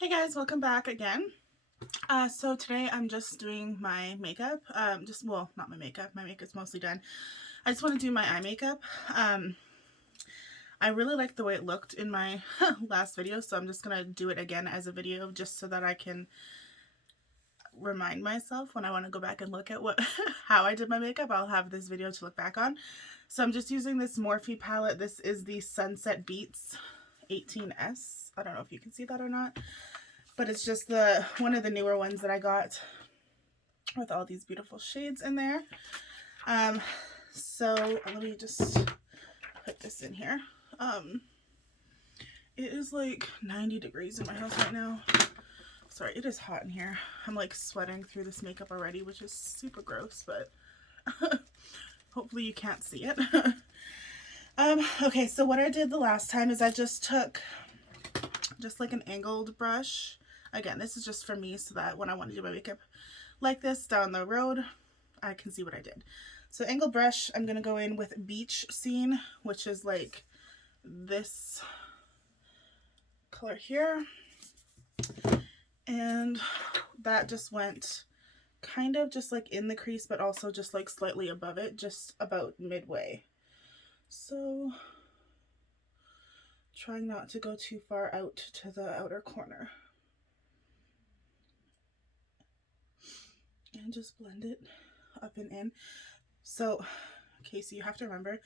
Hey guys, welcome back again. So today I'm just doing my makeup. Well, not my makeup. My makeup's mostly done. I just want to do my eye makeup. I really liked the way it looked in my last video, so I'm just gonna do it again as a video just so that I can remind myself when I want to go back and look at how I did my makeup. I'll have this video to look back on. So I'm just using this Morphe palette. This is the Sunset Beats 18S. I don't know if you can see that or not, but it's just one of the newer ones that I got with all these beautiful shades in there. So let me just put this in here. It is like 90 degrees in my house right now. Sorry, it is hot in here. I'm like sweating through this makeup already, which is super gross, but hopefully you can't see it. Okay, so what I did the last time is I just took like an angled brush. Again, this is just for me so that when I want to do my makeup like this down the road, I can see what I did. So angled brush, I'm going to go in with Beach Scene, which is like this color here. And that just went kind of just like in the crease, but also just like slightly above it, just about midway. So trying not to go too far out to the outer corner. And just blend it up and in. So, okay, so you have to remember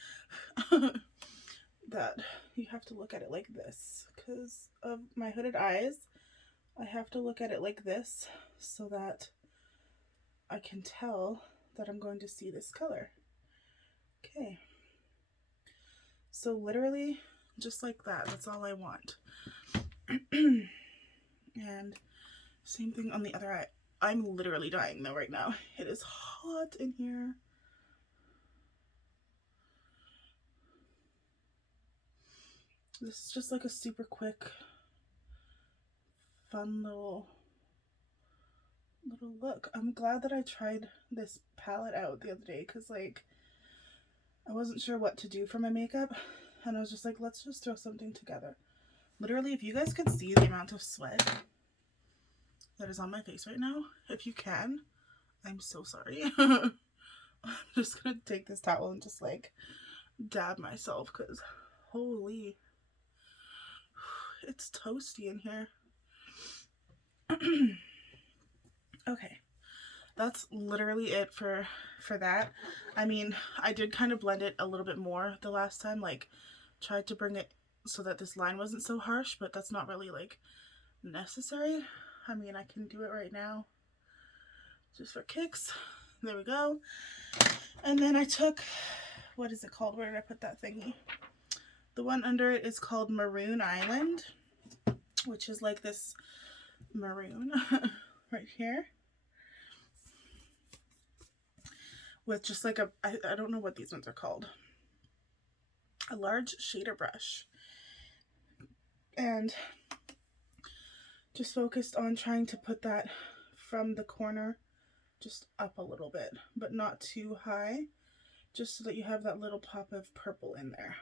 that you have to look at it like this. Because of my hooded eyes, I have to look at it like this so that I can tell that I'm going to see this color. Okay. So literally, just like that. That's all I want. And same thing on the other eye. I'm literally dying though right now. It is hot in here. This is just like a super quick, fun little look. I'm glad that I tried this palette out the other day because like I wasn't sure what to do for my makeup and I was just like, let's just throw something together. Literally, if you guys could see the amount of sweat that is on my face right now, if you can, I'm so sorry. I'm just gonna take this towel and just like dab myself because holy, it's toasty in here. Okay, that's literally it for that. I mean, I did kind of blend it a little bit more the last time, like tried to bring it so that this line wasn't so harsh, but that's not really like necessary. I mean, I can do it right now just for kicks. There we go. And then I took, what is it called? Where did I put that thingy? The one under it is called Maroon Island, which is like this maroon right here. With just like I don't know what these ones are called. A large shader brush. And just focused on trying to put that from the corner just up a little bit, but not too high, just so that you have that little pop of purple in there.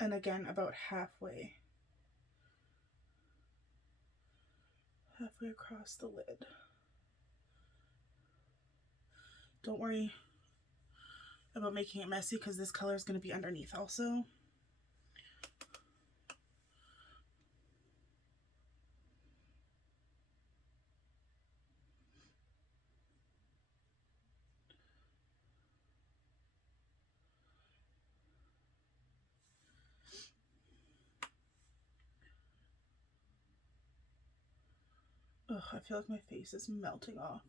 And again, about halfway across the lid. Don't worry about making it messy because this color is going to be underneath also. Ugh, I feel like my face is melting off.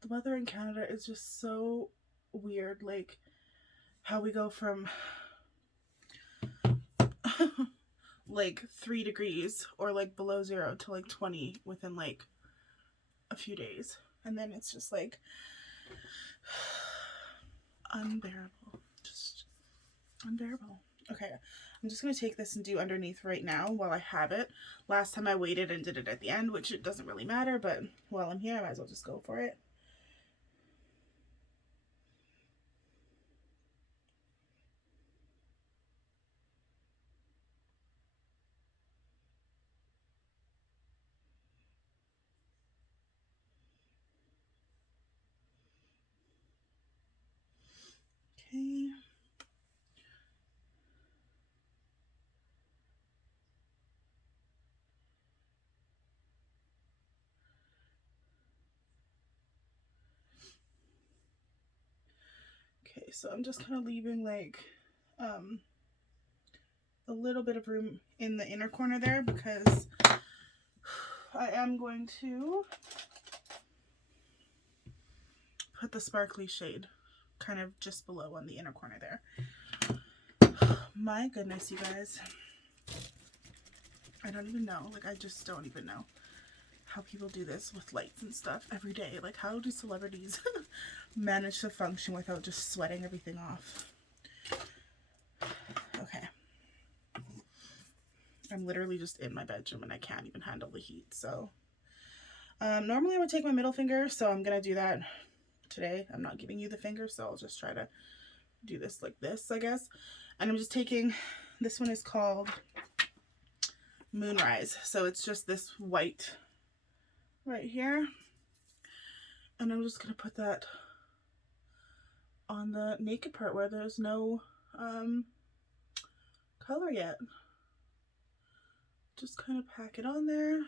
The weather in Canada is just so weird, like how we go from like 3 degrees or like below 0 to like 20 within like a few days, and then it's just like unbearable, just unbearable. Okay, I'm just going to take this and do underneath right now while I have it. Last time I waited and did it at the end, which it doesn't really matter, but while I'm here, I might as well just go for it. Okay. Okay, so I'm just kind of leaving like a little bit of room in the inner corner there because I am going to put the sparkly shade kind of just below on the inner corner there. My goodness, you guys. I don't even know. Like, I just don't even know how people do this with lights and stuff every day. Like, how do celebrities manage to function without just sweating everything off? Okay. I'm literally just in my bedroom and I can't even handle the heat, so. Normally I would take my middle finger, so I'm going to do that today. I'm not giving you the finger, so I'll just try to do this like this, I guess. And I'm just taking, this one is called Moonrise. So it's just this white right here. And I'm just going to put that on the naked part where there's no color yet. Just kind of pack it on there.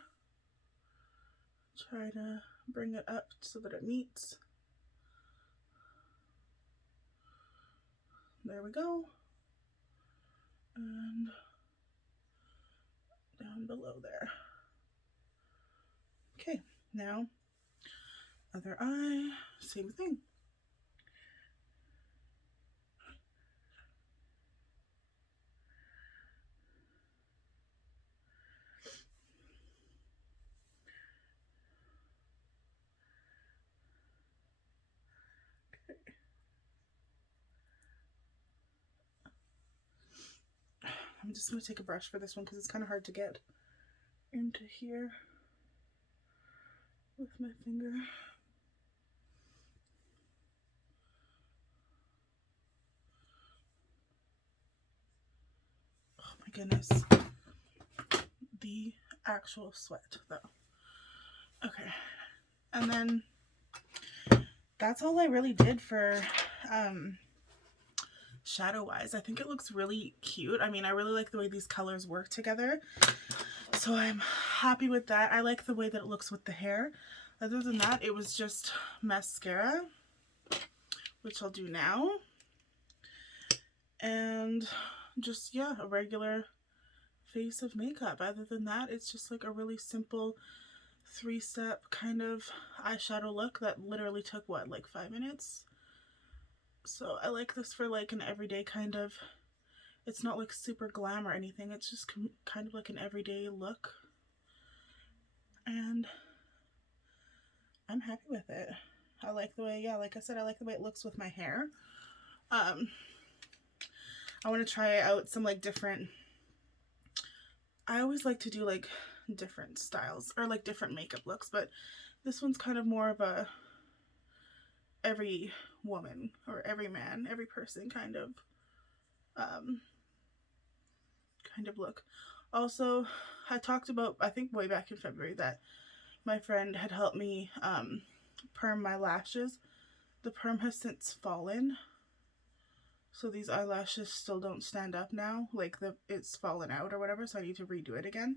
Try to bring it up so that it meets. There we go. And down below there. Okay, now other eye, same thing. I'm just going to take a brush for this one because it's kind of hard to get into here with my finger. Oh my goodness. The actual sweat though. Okay. And then that's all I really did for shadow wise. I think it looks really cute. I mean, I really like the way these colors work together. So I'm happy with that. I like the way that it looks with the hair. Other than that, it was just mascara, which I'll do now. And just, yeah, a regular face of makeup. Other than that, it's just like a really simple 3-step kind of eyeshadow look that literally took, what, like 5 minutes? So I like this for like an everyday kind of, it's not like super glam or anything. It's just kind of like an everyday look. And I'm happy with it. I like the way, yeah, like I said, I like the way it looks with my hair. I want to try out some like different, I always like to do like different styles or like different makeup looks, but this one's kind of more of a every woman or every man, every person kind of look. Also, I talked about, I think way back in February, that my friend had helped me perm my lashes. The perm has since fallen, so these eyelashes still don't stand up now, like it's fallen out or whatever, so I need to redo it again.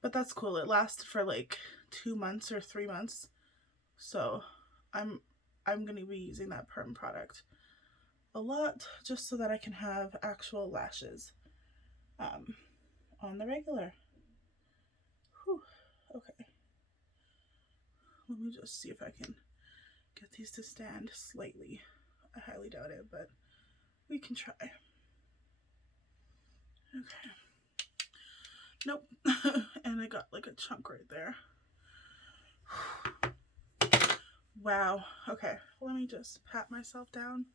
But that's cool. It lasted for like 2 months or 3 months, so I'm gonna be using that perm product a lot just so that I can have actual lashes on the regular. Whew. Okay, let me just see if I can get these to stand slightly. I highly doubt it, but we can try. Okay. Nope. And I got like a chunk right there. Wow. Okay, let me just pat myself down.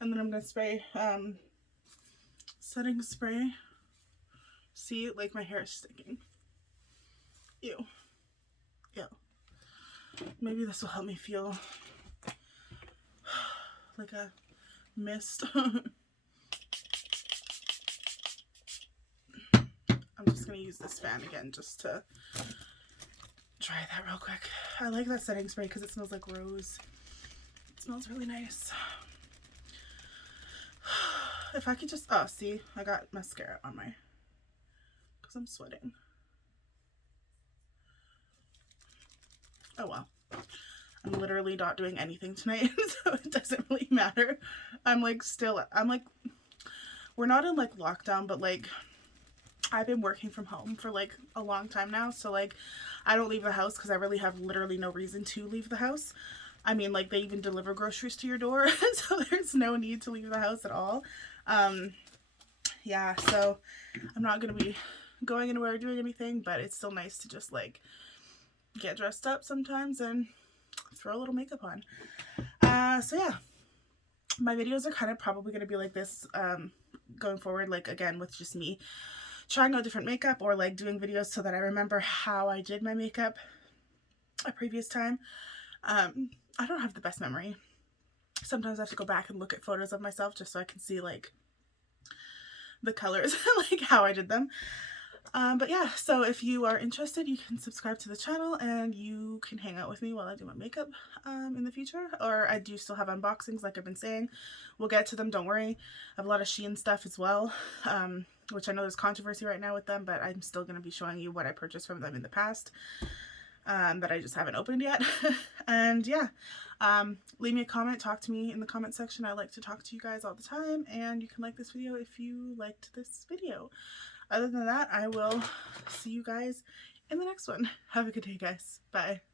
And then I'm going to spray setting spray. See, like my hair is sticking. Ew. Ew. Maybe this will help me feel like a mist. I'm just going to use this fan again just to try that real quick. I like that setting spray because it smells like rose. It smells really nice. If I could just, oh, see, I got mascara on my, because I'm sweating. Oh well. I'm literally not doing anything tonight, so it doesn't really matter. I'm like, we're not in like lockdown, but like, I've been working from home for like a long time now, so like, I don't leave the house because I really have literally no reason to leave the house. I mean, like, they even deliver groceries to your door, so there's no need to leave the house at all. Yeah, so I'm not going to be going anywhere or doing anything, but it's still nice to just, like, get dressed up sometimes and throw a little makeup on. So yeah, my videos are kind of probably going to be like this, going forward, like, again, with just me trying out different makeup or, like, doing videos so that I remember how I did my makeup a previous time. I don't have the best memory. Sometimes I have to go back and look at photos of myself just so I can see, like, the colors, like, how I did them. But yeah, so if you are interested, you can subscribe to the channel and you can hang out with me while I do my makeup in the future. Or I do still have unboxings, like I've been saying. We'll get to them, don't worry. I have a lot of Shein stuff as well, which I know there's controversy right now with them, but I'm still going to be showing you what I purchased from them in the past. That I just haven't opened yet. And yeah, leave me a comment, talk to me in the comment section. I like to talk to you guys all the time, and you can like this video if you liked this video. Other than that, I will see you guys in the next one. Have a good day, guys. Bye.